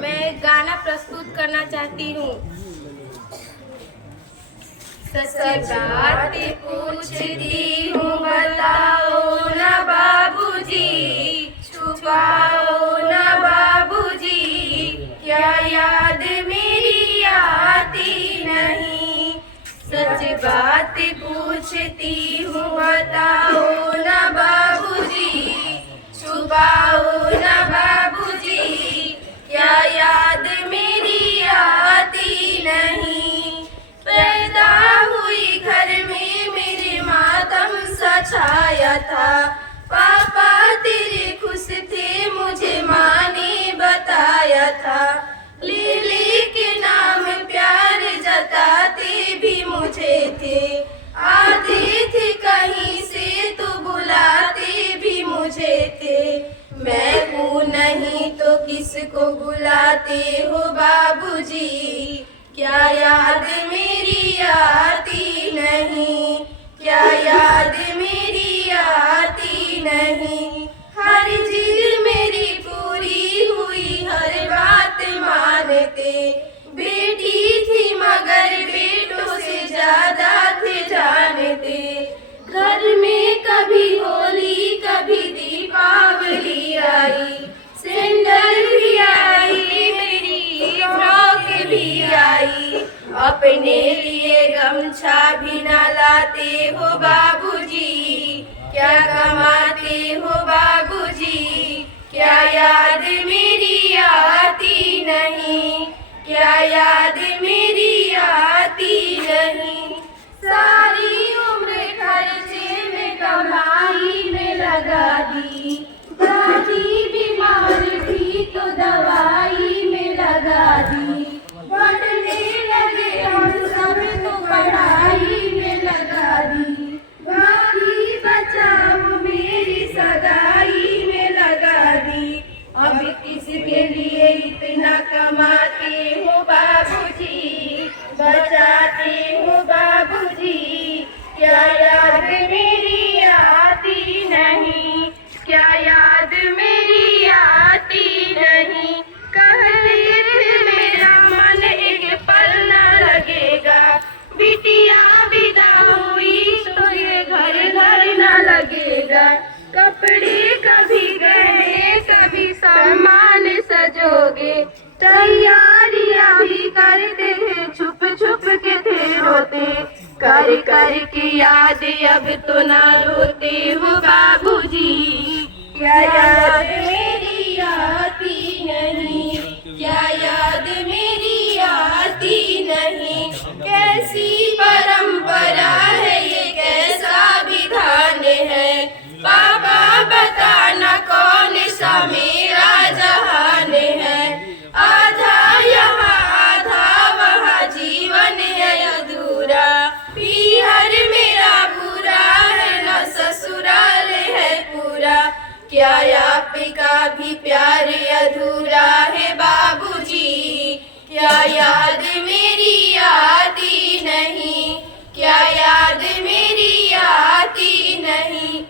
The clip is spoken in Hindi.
मैं गाना प्रस्तुत करना चाहती हूँ। सच बात पूछती हूँ बताओ ना बाबूजी, छुपाओ ना बाबूजी, क्या याद मेरी आती नहीं। सच बात पूछती हूँ बताओ ना बाबूजी, छुपाओ ना बाबूजी, क्या याद मेरी आती नहीं। पैदा हुई घर में मेरे मातम सा छाया था, पापा तेरे खुश थे मुझे माँ ने बताया था। लीली के नाम प्यार जताते भी मुझे थे, आते थे कहीं से तो बुलाते भी मुझे थे। मैं हूँ नहीं तो किसको बुलाते हो बाबूजी, क्या याद मेरी आती नहीं, क्या याद मेरी आती नहीं। हर जिद मेरी पूरी हुई, हर बात मानते, बेटी थी मगर बेटों से ज्यादा थे जानते। घर में कभी होली कभी दीपावली आई, सैंडल भी आई मेरी फ्रॉक भी आई। अपने लिए गमछा भी ना लाते हो बाबूजी, क्या कमाते हो बाबूजी, क्या याद मेरी आती नहीं, क्या याद मेरी आती नहीं। सारी उम्र खर्चे में कमाई में लगा दी, दादी बीमार थी तो दवाई में लगा दी। पढ़ने लगे हम सब तो पढ़ाई में लगा दी, बाकी बचाओ मेरी सगाई में लगा दी। अब किसके लिए इतना कमाते हो बाबूजी, बचाते हो बाबूजी, क्या याद मेरी आती नहीं, क्या याद मेरी आती नहीं। कहते थे मेरा मन एक पल न लगेगा, बिटिया विदा हुई तो ये घर घर न लगेगा। कपड़े कभी गहने कभी सामान सजोगे, तैयारियां भी करते थे छुप छुप के थे रोते। कर कर के याद अब तो ना रोते हो बाबूजी, क्या याद मेरी आती नहीं, क्या याद मेरी आती नहीं। कैसी परंपरा है ये, कैसा विधान है, पापा बताना कौन सा मेरा जहान है। आधा यहाँ आधा वहाँ जीवन है अधूरा, पीहर मेरा बुरा है न ससुराल है पूरा। क्या आपका भी प्यार अधूरा है बाबूजी, क्या याद मेरी आती नहीं, क्या याद मेरी आती नहीं।